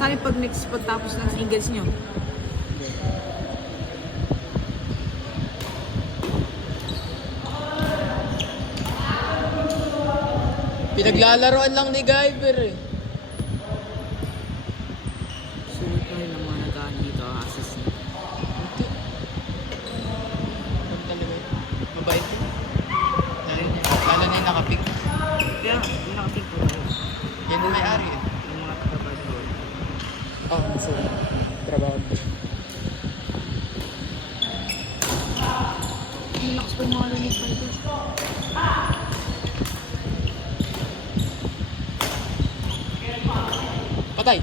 sakali pag next pagtapos ng singles nyo. Pinaglalaroan lang ni Guyver eh. Sulit na rin ang mga nagaan dito, assist niya. Hindi. Ano talaga yun? Mabait yun. Lalo na yung nakapik. Kaya, yung nakating ko tayo. Yan ang may-ari eh. Yung mga taga-bad boy. Oh, so, trabaho ko. Ang lakas pa yung mga lanig fighters. Patay!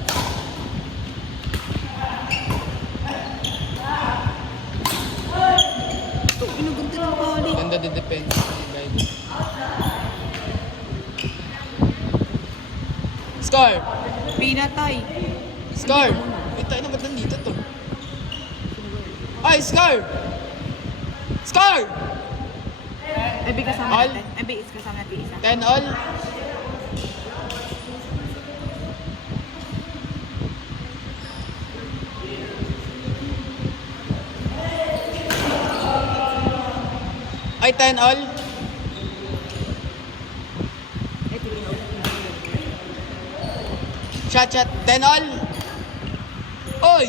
Ito, pinaganda ng kali. Ganda din depende ni Guyver. Scar! Pinatay. Scar! Wait, tayo na ba't nandito to? Ay, Scar! Scar! Ay, big kasama All? natin. Ay, big is kasama natin isa. 10 all? Ay, 10 all? Ay, tingin Shot, shot. 10 all? Oy!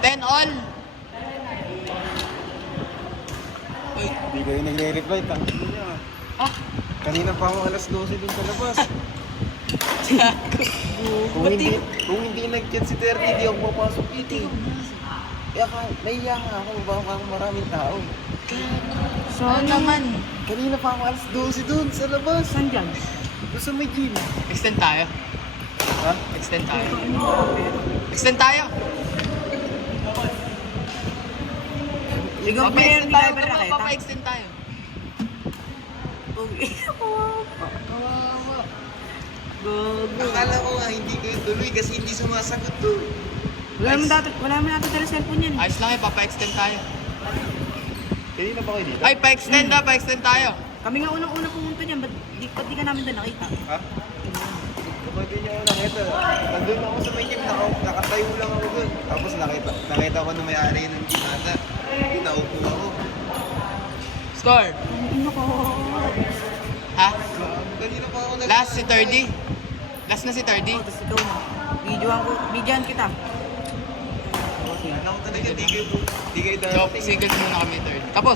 10 all? Oy, Hindi kayo nagre-reply, tangin niya. ah! Kanina pa ako alas 12 dun sa labas. kung, Ba't hindi, kung hindi nag-chat si Terry, hindi ako papasok dito eh. Kaya nahiya nga ako, baka maraming tao. So, Ano naman? Kanina pa ako alas 12 dun sa labas. Saan dyan? Doon sa may gym. Extend tayo. Ha? Extend tayo. Extend tayo! Ikaw, player, hindi tayo pala nakita. Papa-extend tayo. Kawawa. Gogo. Akala ko nga hindi kayo tuloy kasi hindi sumasagot to. Wala naman natin tala cellphone yan. Ayos lang eh, papa-extend tayo. Kanina pa kayo dito? Ay, pa-extend na, pa-extend tayo. Kami nga unang-una pumunta dyan, ba't di ka namin doon nakita? Ha? Kapag din niyo ako nakita, nandun ako sa may gym, nakatayo lang ako dun. Tapos nakita ko na may-ari ng gym ata. Naupo ako. Score. Ano ko? Ha? Kanina pa ako Last si 30. Last na si 30. Tapos ikaw na. Videoan kita. Alam ko talaga, di kayo So, single muna kami 30. Tapos.